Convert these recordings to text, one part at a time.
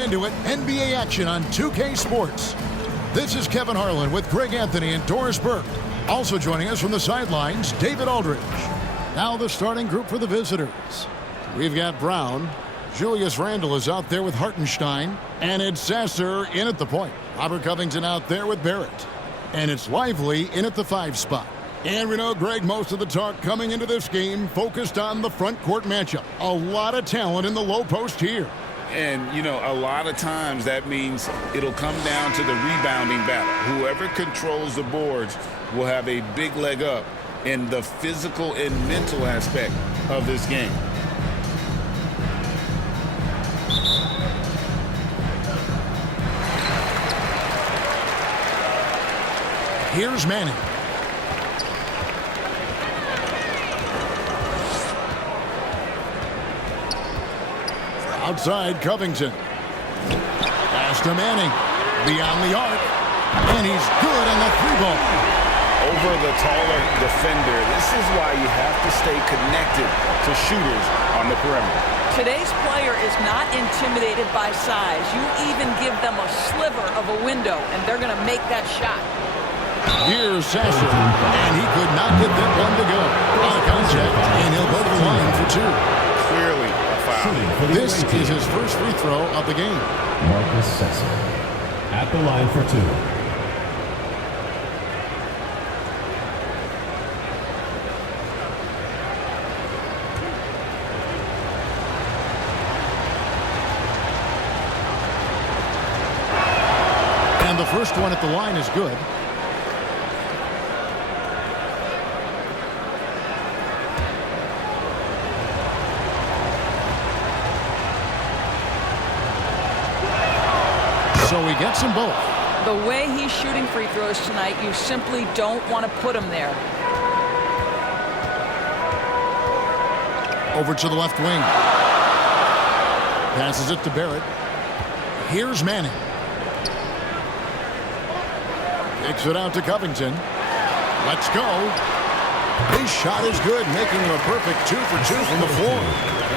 Into it, NBA action on 2K Sports. This is Kevin Harlan with Greg Anthony and Doris Burke. Also joining us from the sidelines, David Aldridge. Now the starting group for the visitors. We've got Brown. Julius Randle is out there with Hartenstein. And it's Sasser in at the point. Robert Covington out there with Barrett. And it's Lively in at the 5 spot. And we know, Greg, most of the talk coming into this game focused on the front court matchup. A lot of talent in the low post here. And, you know, a lot of times that means it'll come down to the rebounding battle. Whoever controls the boards will have a big leg up in the physical and mental aspect of this game. Here's Manning. Outside, Covington. Pass to Manning. Beyond the arc. And he's good on the 3-ball. Over the taller defender, this is why you have to stay connected to shooters on the perimeter. Today's player is not intimidated by size. You even give them a sliver of a window, and they're going to make that shot. Here's Sasser, and he could not get that one to go. On a contact, and he'll go to the line for 2. Clearly a foul. This is his first free throw of the game. Marcus Sasser at the line for 2. And the first one at the line is good. So he gets them both. The way he's shooting free throws tonight, you simply don't want to put him there. Over to the left wing. Passes it to Barrett. Here's Manning. Kicks it out to Covington. Let's go. His shot is good, making him a perfect 2 for 2 from the floor.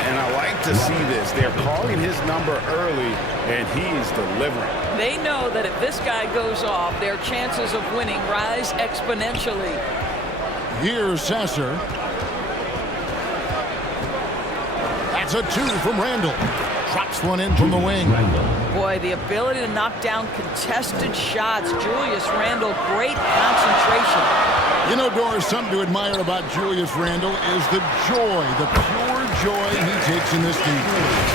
And I like to see this. They're calling his number early, and he's delivering. They know that if this guy goes off, their chances of winning rise exponentially. Here's Sasser. That's a 2 from Randle. Drops one in from the wing. Boy, the ability to knock down contested shots. Julius Randle, great concentration. You know, Doris, something to admire about Julius Randle is the joy, the pure joy he takes in this game.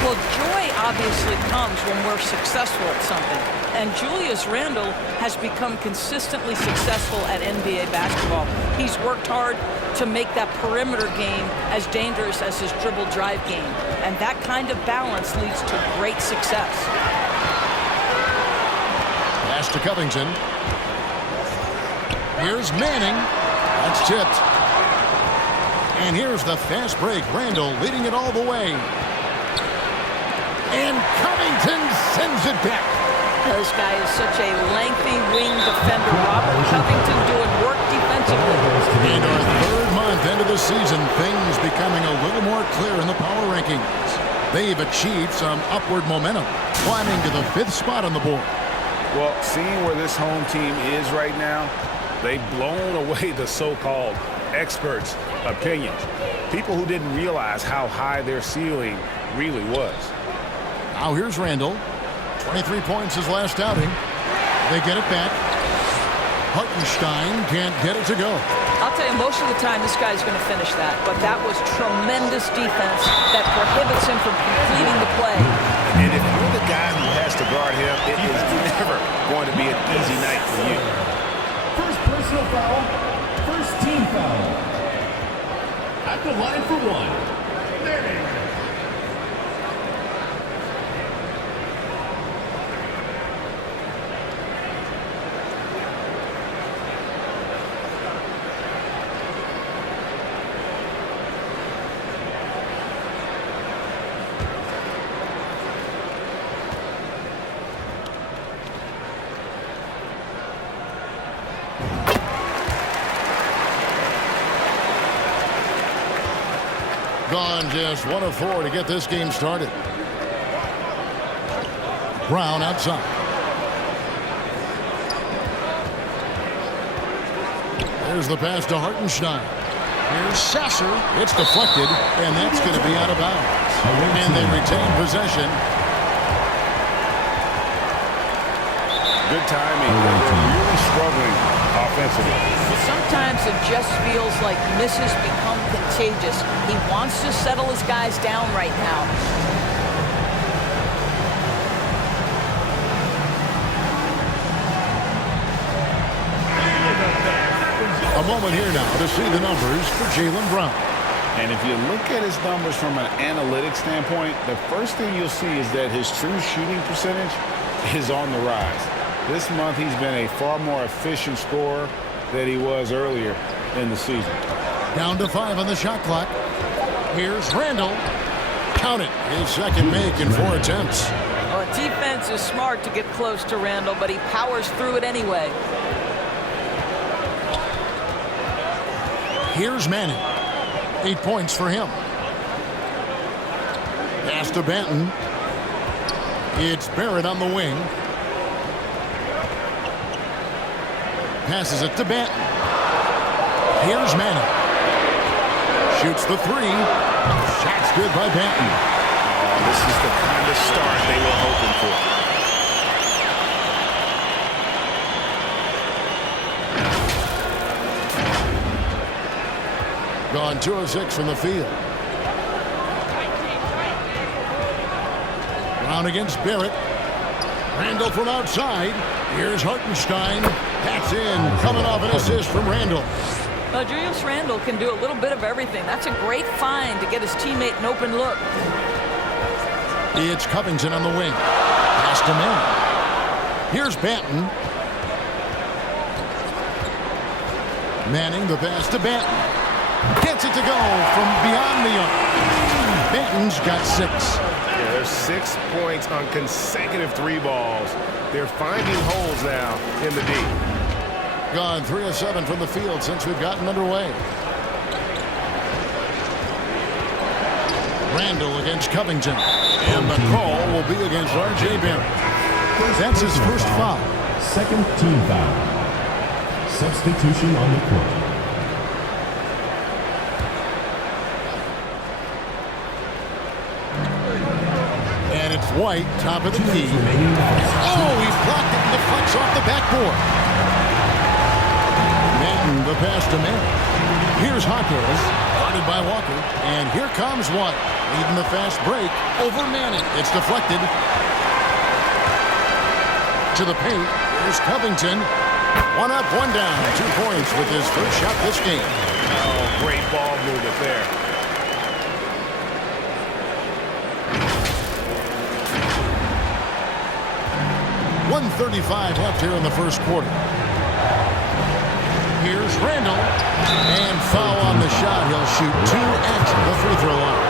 Well, joy obviously comes when we're successful at something. And Julius Randle has become consistently successful at NBA basketball. He's worked hard to make that perimeter game as dangerous as his dribble drive game. And that kind of balance leads to great success. Pass to Covington. Here's Manning. That's tipped. And here's the fast break. Randle leading it all the way. And Covington sends it back. This guy is such a lengthy wing defender. Robert Covington doing work defensively. In our 3rd month into the season, things becoming a little more clear in the power rankings. They've achieved some upward momentum, climbing to the 5th spot on the board. Well, seeing where this home team is right now, they've blown away the so-called experts' opinions. People who didn't realize how high their ceiling really was. Now here's Randle. 23 points his last outing. They get it back. Hartenstein can't get it to go. I'll tell you, most of the time this guy's going to finish that. But that was tremendous defense that prohibits him from completing the play. And if you're the guy who has to guard him, it is never going to be an easy night for you. First personal foul, first team foul. At the line for 1. There you go. Gone just 1 of 4 to get this game started. Brown outside. There's the pass to Hartenstein. Here's Sasser. It's deflected, and that's going to be out of bounds. And they retain possession. Good timing. They're really struggling offensively. Sometimes it just feels like misses become contagious. He wants to settle his guys down right now. A moment here now to see the numbers for Jaylen Brown. And if you look at his numbers from an analytics standpoint, the first thing you'll see is that his true shooting percentage is on the rise. This month, he's been a far more efficient scorer than he was earlier in the season. Down to 5 on the shot clock. Here's Randall. Count it. His second make in 4 attempts. Well, defense is smart to get close to Randall, but he powers through it anyway. Here's Manning. 8 points for him. Pass to Banton. It's Barrett on the wing. Passes it to Banton. Here's Manning. Shoots the 3. Shot's good by Banton. Oh, this is the kind of start they were hoping for. Gone 2 of 6 from the field. Brown against Barrett. Randall from outside. Here's Hartenstein. That's in. Coming off an assist from Randall. Julius Randle can do a little bit of everything. That's a great find to get his teammate an open look. It's Covington on the wing. Pass to Manning. Here's Banton. Manning the pass to Banton. Gets it to go from beyond the arc. Banton's got 6. Yeah, there's 6 points on consecutive 3 balls. They're finding holes now in the D. Gone 3 of 7 from the field since we've gotten underway. Randall against Covington. And the call will be against R.J. Barrett. That's his first foul. Second team foul. Substitution on the court. And it's White, top of the key. Oh, he's blocked it and deflects off the backboard. Manton, the pass to Manning. Here's Hawkins, guarded by Walker. And here comes White, leading the fast break over Manning. It's deflected. To the paint, here's Covington. 1 up, 1 down. 2 points with his first shot this game. Oh, great ball movement there. .135 left here in the first quarter. Here's Randall. And foul on the shot. He'll shoot 2 at the free throw line.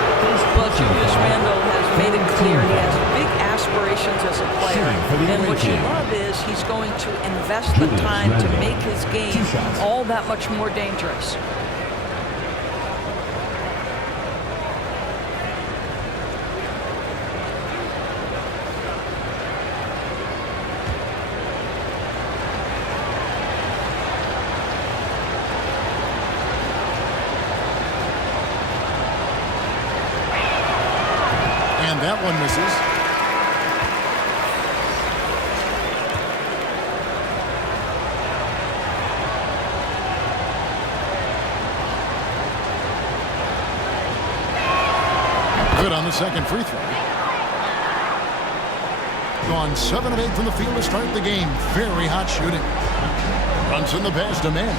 Well, Julius Randle has made it clear he has big aspirations as a player. And what you love is he's going to invest the time to make his game all that much more dangerous. That one misses. Good on the second free throw. Gone 7 of 8 from the field to start the game. Very hot shooting. Brunson the pass to Manning.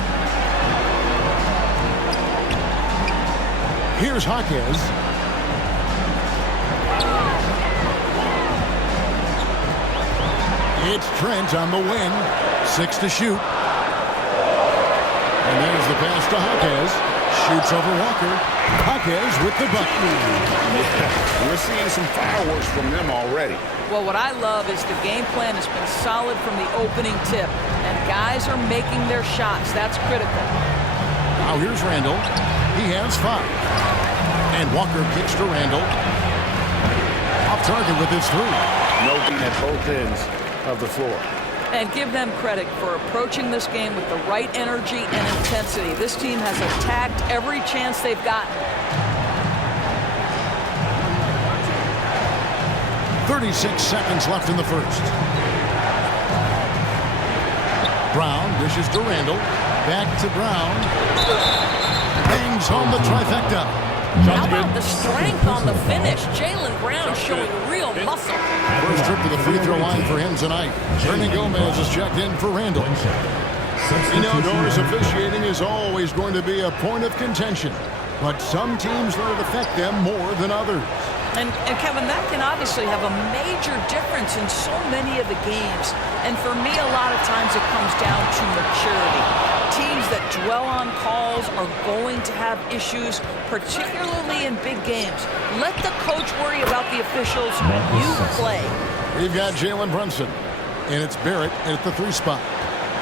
Here's Hawkins. It's Trent on the wing. 6 to shoot. And there's the pass to Hawkins. Shoots over Walker. Hawkins with the bucket. Yeah, we're seeing some fireworks from them already. Well, what I love is the game plan has been solid from the opening tip. And guys are making their shots. That's critical. Now here's Randall. He has 5. And Walker kicks to Randall. Off target with his 3. No being at both ends of the floor. And give them credit for approaching this game with the right energy and intensity. This team has attacked every chance they've gotten. 36 seconds left in the first. Brown dishes to Randall. Back to Brown. Bangs home the trifecta. How about the strength on the finish? Jaylen Brown showing real muscle. First trip to the free throw line for him tonight. Ernie Gomez is checked in for Randall. You know, Doris, officiating is always going to be a point of contention, but some teams let it affect them more than others. And Kevin, that can obviously have a major difference in so many of the games. And for me, a lot of times it comes down to maturity. Teams that dwell on calls are going to have issues, particularly in big games. Let the coach worry about the officials. You play. We've got Jalen Brunson, and it's Barrett at the 3 spot.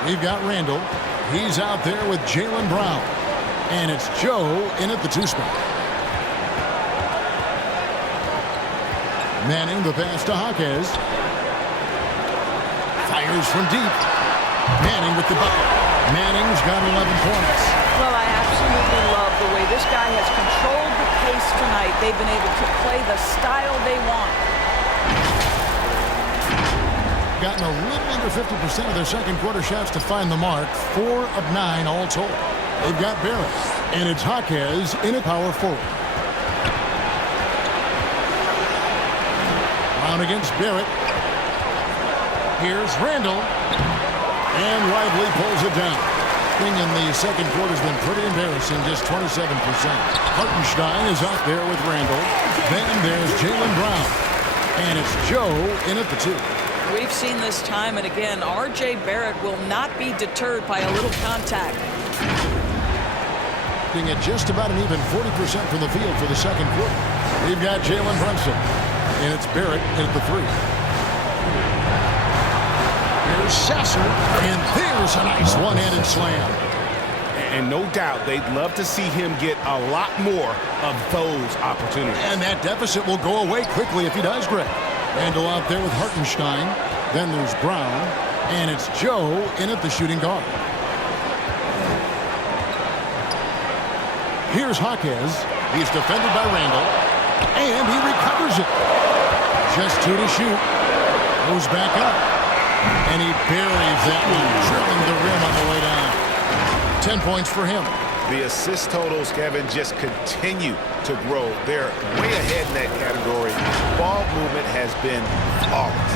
We've got Randall. He's out there with Jaylen Brown. And it's Joe in at the 2 spot. Manning the pass to Jaquez. Fires from deep. Manning with the bucket. Manning's got 11 points. Well, I absolutely love the way this guy has controlled the pace tonight. They've been able to play the style they want. Gotten a little under 50% of their second quarter shots to find the mark. 4 of 9 all told. They've got Barrett. And it's Jaquez in at power forward. Brown against Barrett. Here's Randall. And Lively pulls it down. Thing in the second quarter has been pretty embarrassing, just 27%. Hartenstein is out there with Randall. Then there's Jaylen Brown. And it's Joe in at the 2. We've seen this time and again. R.J. Barrett will not be deterred by a little contact. Being at just about an even 40% from the field for the second quarter. We've got Jalen Brunson. And it's Barrett at the 3. Here's Sasser, and there's a nice one-handed slam. And no doubt they'd love to see him get a lot more of those opportunities. And that deficit will go away quickly if he does, Greg. Randall out there with Hartenstein. Then there's Brown, and it's Joe in at the shooting guard. Here's Jaquez. He's defended by Randall, and he recovers it. Just 2 to shoot. Goes back up. And he buries that one, drilling the rim on the way down. 10 points for him. The assist totals, Kevin, just continue to grow. They're way ahead in that category. Ball movement has been flawless.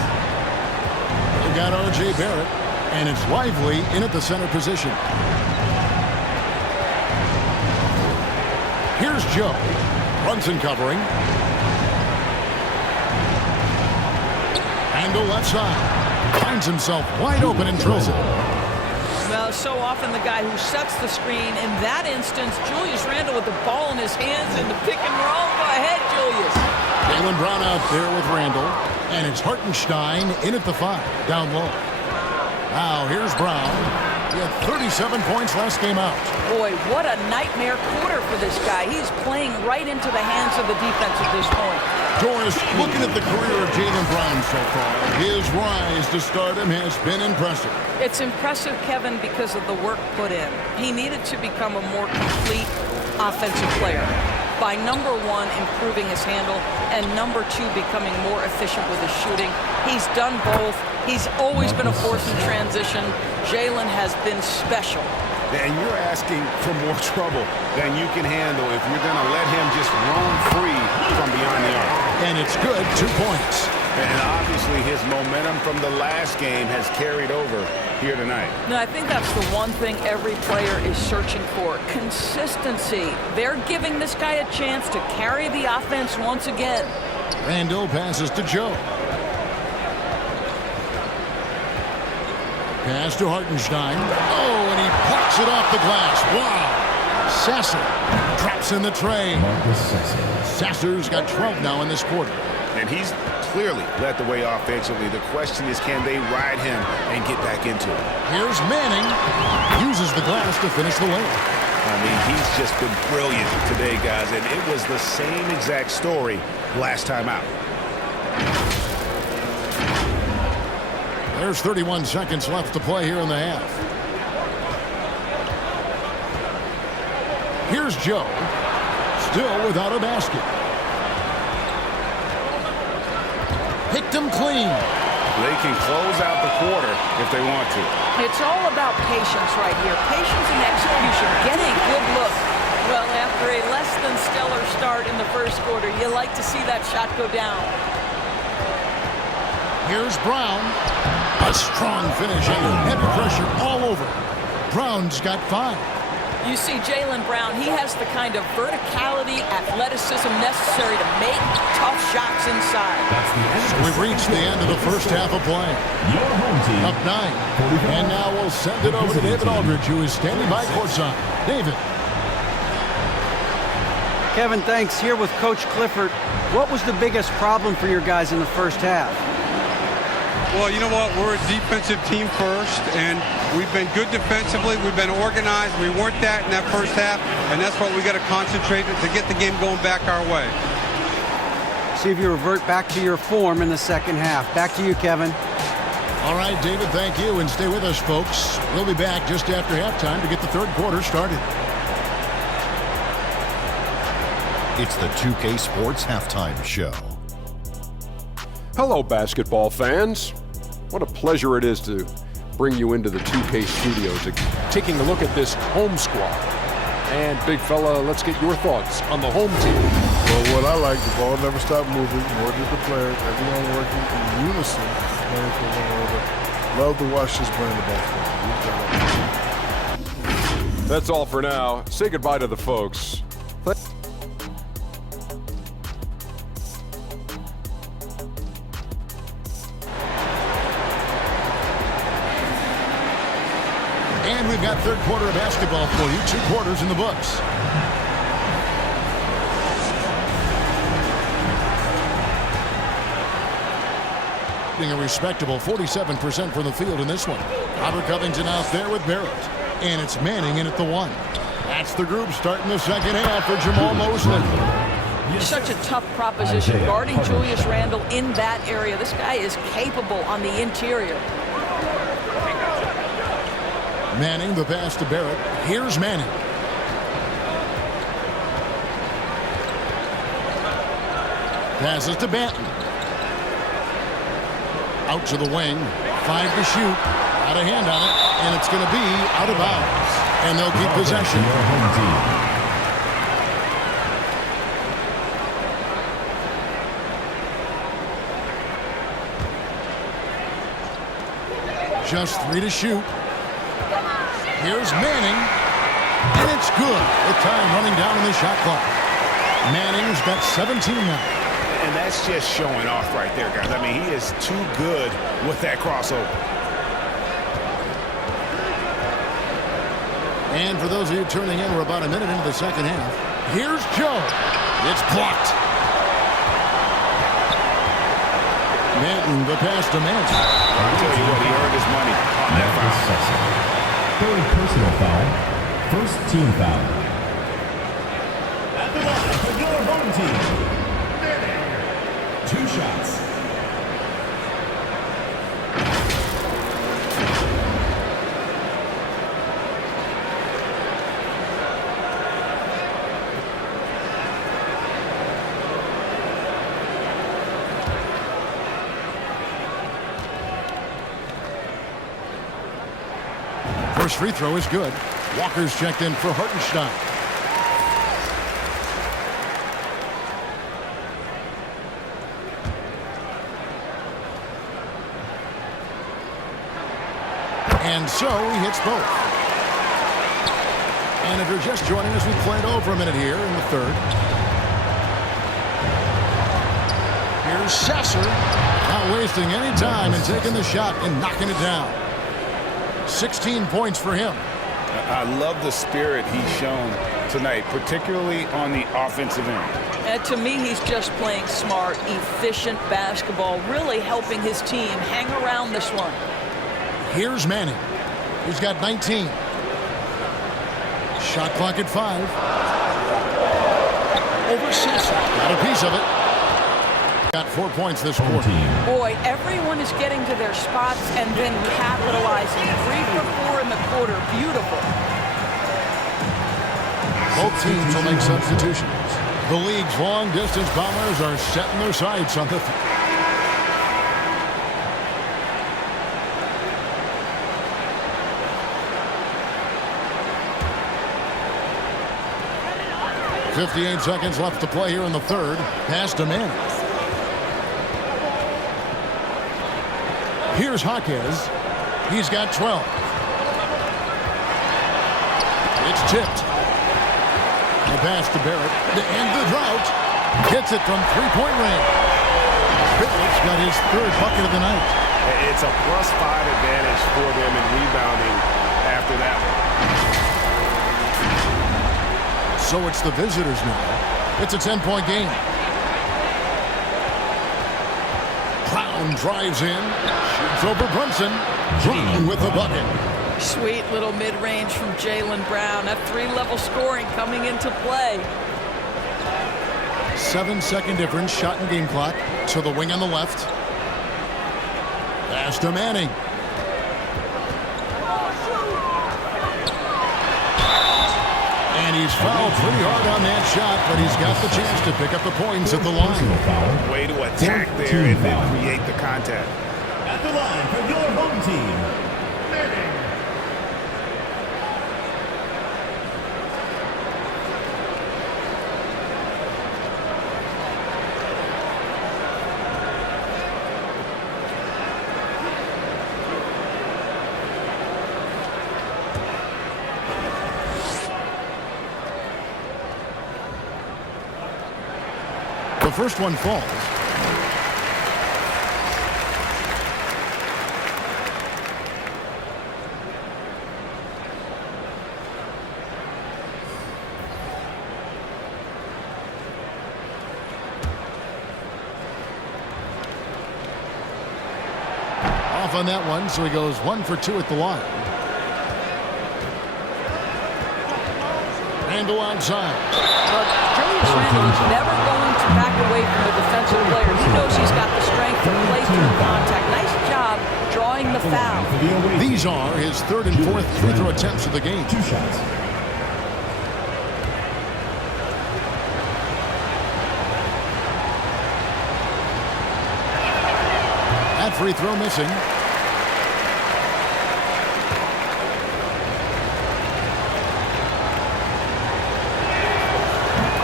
We've got R.J. Barrett, and it's Lively in at the center position. Here's Joe. Brunson covering. Randall left side. Finds himself wide open and drills it. Well, so often the guy who sets the screen. In that instance, Julius Randle with the ball in his hands in the pick and roll. Go ahead, Julius. Jaylen Brown out there with Randall. And it's Hartenstein in at the 5, down low. Now here's Brown. He had 37 points last game out. Boy, what a nightmare quarter for this guy. He's playing right into the hands of the defense at this point. Doris, looking at the career of Jaylen Brown so far, his rise to stardom has been impressive. It's impressive, Kevin, because of the work put in. He needed to become a more complete offensive player by, number 1, improving his handle, and number 2, becoming more efficient with his shooting. He's done both. He's always been a force in transition. Jaylen has been special. And you're asking for more trouble than you can handle if you're going to let him just roam free from beyond the arc. And it's good, 2 points. And obviously his momentum from the last game has carried over here tonight. No, I think that's the one thing every player is searching for. Consistency. They're giving this guy a chance to carry the offense once again. Randall passes to Joe. Pass to Hartenstein. Oh, and he plucks it off the glass. Wow. Sasser traps in the tray. Sasser's got 12 now in this quarter. And he's clearly led the way offensively. The question is, can they ride him and get back into it? Here's Manning. Uses the glass to finish the layup. I mean, he's just been brilliant today, guys. And it was the same exact story last time out. There's 31 seconds left to play here in the half. Here's Joe. Still without a basket. Picked him clean. They can close out the quarter if they want to. It's all about patience right here. Patience and execution. Get a good look. Well, after a less than stellar start in the first quarter, you like to see that shot go down. Here's Brown. A strong finish and heavy pressure all over. Brown's got 5. You see Jaylen Brown, he has the kind of verticality, athleticism necessary to make tough shots inside. So we've reached the end of the first half of play. Your home team. Up 9. And now we'll send it over to David Aldridge, who is standing by courtside. David. Kevin, thanks. Here with Coach Clifford. What was the biggest problem for your guys in the first half? Well, you know what? We're a defensive team first, and we've been good defensively. We've been organized. We weren't that in that first half, and that's what we got to concentrate to get the game going back our way. See if you revert back to your form in the second half. Back to you, Kevin. All right, David, thank you. And stay with us, folks. We'll be back just after halftime to get the third quarter started. It's the 2K Sports Halftime Show. Hello, basketball fans. What a pleasure it is to bring you into the 2K studios, taking a look at this home squad. And, big fella, let's get your thoughts on the home team. Well, what I like, the ball never stopped moving, nor did the players. Everyone working in unison, playing for one another. Love to watch this brand of basketball. That's all for now. Say goodbye to the folks. And we've got third quarter of basketball for you. 2 quarters in the books. A respectable 47% from the field in this one. Robert Covington out there with Barrett. And it's Manning in at the 1. That's the group starting the second half for Jamal Mosley. Such a tough proposition guarding Julius Randle in that area. This guy is capable on the interior. Manning, the pass to Barrett. Here's Manning. Passes to Banton. Out to the wing. 5 to shoot. Got a hand on it. And it's going to be out of bounds. And they'll keep possession. Your home team. Just 3 to shoot. Here's Manning. And it's good. The time running down in the shot clock. Manning's got 17 now. And that's just showing off right there, guys. I mean, he is too good with that crossover. And for those of you turning in, we're about a minute into the second half. Here's Joe. It's blocked. Manton, the pass to Manson. I'll tell you what, he earned his money on that foul. Third personal foul. First team foul. At the line for your home team. 2 shots. First free throw is good. Walker's checked in for Hartenstein. And so he hits both. And if you're just joining us, we've played over a minute here in the third. Here's Sasser. Not wasting any time and taking the shot and knocking it down. 16 points for him. I love the spirit he's shown tonight, particularly on the offensive end. And to me, he's just playing smart, efficient basketball, really helping his team hang around this one. Here's Manning. He's got 19. Shot clock at 5. Over Sasser. Got a piece of it. got 4 points this quarter. Boy, everyone is getting to their spots and then capitalizing. 3 for 4 in the quarter. Beautiful. Both teams will make substitutions. The league's long-distance bombers are setting their sights on the... 58 seconds left to play here in the third. Pass to Manning. Here's Jaquez. He's got 12. It's tipped. The pass to Barrett to end the drought. Hits it from three-point range. Barrett's got his third bucket of the night. It's a +5 advantage for them in rebounding after that one. So it's the visitors now. It's a 10-point game. Brown drives in. Shoots over Brunson. Brown with the bucket. Sweet little mid-range from Jaylen Brown. That 3-level scoring coming into play. 7-second difference, shot and game clock. To the wing on the left. Pass to Manning. And he's fouled pretty hard on that shot, but he's got the chance to pick up the points at the line. Way to attack there and then create the contact. At the line for your home team, Manning. The first one falls. Off on that one, so he goes 1 for 2 at the line. Randle outside. Julius Randle is never going to back away from the defensive player. He knows he's got the strength to play through contact. Nice job drawing the foul. These are his third and fourth free throw attempts of the game. 2 shots. That free throw missing.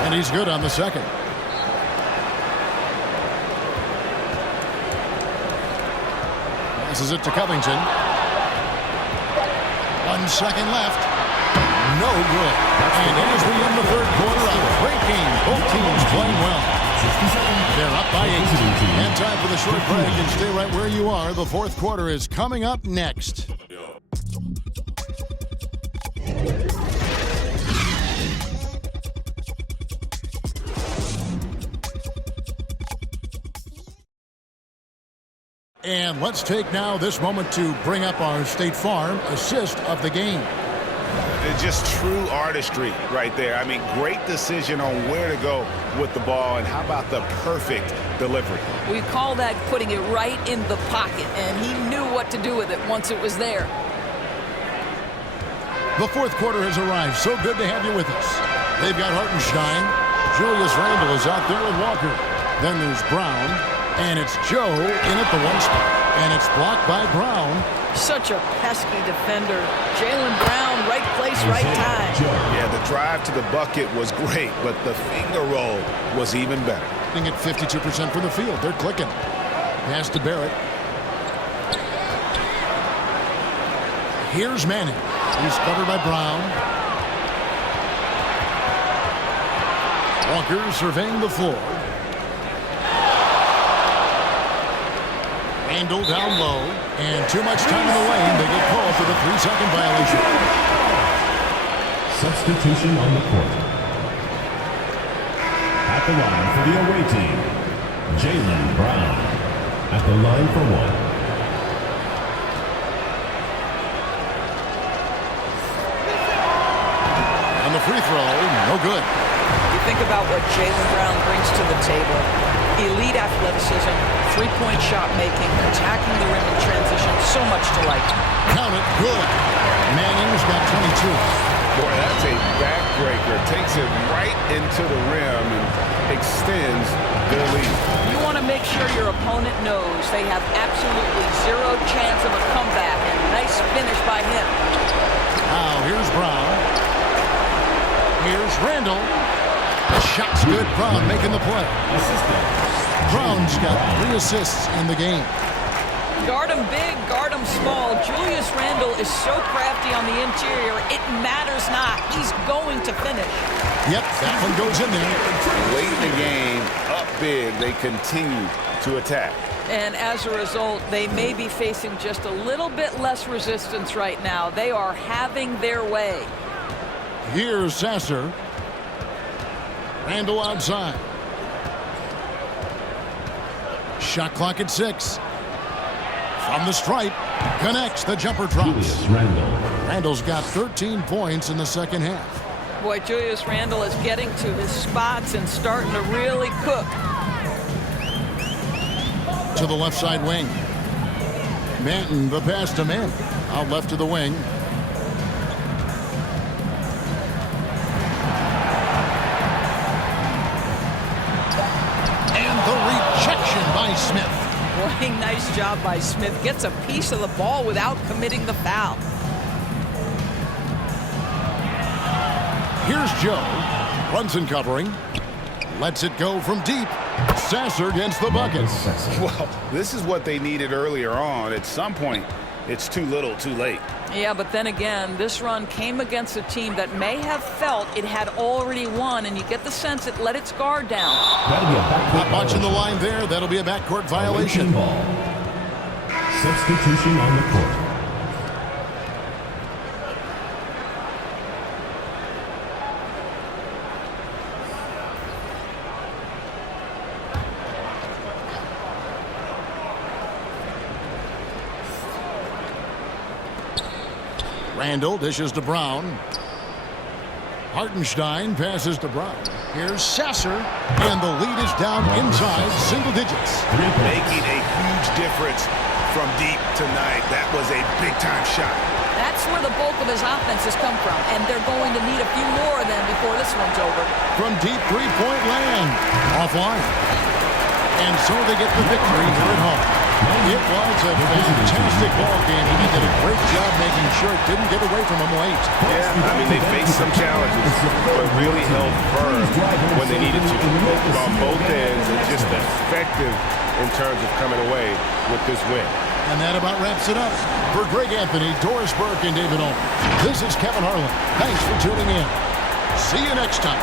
And he's good on the second. Passes it to Covington. 1 second left. No good. And as we end the third quarter, a great game. Both teams playing well. They're up by 8. And time for the short break. And stay right where you are. The fourth quarter is coming up next. And let's take now this moment to bring up our State Farm assist of the game. It's just true artistry right there. I mean, great decision on where to go with the ball, and how about the perfect delivery? We call that putting it right in the pocket, and he knew what to do with it once it was there. The fourth quarter has arrived. So good to have you with us. They've got Hartenstein. Julius Randle is out there with Walker. Then there's Brown. And it's Joe in at the 1 spot. And it's blocked by Brown. Such a pesky defender. Jaylen Brown, right place, right time. Yeah, the drive to the bucket was great, but the finger roll was even better. At 52% from the field. They're clicking. Pass to Barrett. Here's Manning. He's covered by Brown. Walker surveying the floor. Randle down low, and too much time in the lane. They get called for the 3-second violation. Substitution on the court. At the line for the away team, Jaylen Brown. At the line for 1. On the free throw, no good. You think about what Jaylen Brown brings to the table. Elite athleticism, three-point shot making, attacking the rim in transition, so much to like. Count it, good. Manning's got 22. Boy, that's a backbreaker. Takes it right into the rim and extends their lead. You want to make sure your opponent knows they have absolutely zero chance of a comeback, and nice finish by him. Now here's Brown. Here's Randall. The shot's good. Brown making the play. Brown's got 3 assists in the game. Guard him big, guard him small. Julius Randle is so crafty on the interior, it matters not. He's going to finish. Yep, that one goes in there. Late in the game, up big, they continue to attack. And as a result, they may be facing just a little bit less resistance right now. They are having their way. Here's Sasser. Randall outside. Shot clock at 6. From the stripe, connects, the jumper drops. Julius Randle. Randall's got 13 points in the second half. Boy, Julius Randle is getting to his spots and starting to really cook. To the left side wing. Manton, the pass to Mann. Out left to the wing. And the rejection by Smith. Boy, nice job by Smith. Gets a piece of the ball without committing the foul. Here's Joe. Runs and covering. Lets it go from deep. Sasser against the bucket. Well, this is what they needed earlier on. At some point, it's too little, too late. Yeah, but then again, this run came against a team that may have felt it had already won, and you get the sense it let its guard down. That'll be a backcourt Not watching the violation. line there. That'll be a backcourt violation. Ball. Substitution on the court. Randall dishes to Brown. Hartenstein passes to Brown. Here's Sasser, and the lead is down inside single digits. Making a huge difference from deep tonight. That was a big-time shot. That's where the bulk of his offense has come from, and they're going to need a few more of them before this one's over. From deep three-point land. Offline. And so they get the victory here at home. It was a fantastic ball game, and he did a great job making sure it didn't get away from him late. Yeah, I mean, they faced some challenges, but really held firm when they needed to. On both ends, and just effective in terms of coming away with this win. And that about wraps it up. For Greg Anthony, Doris Burke, and David Olin, this is Kevin Harlan. Thanks for tuning in. See you next time.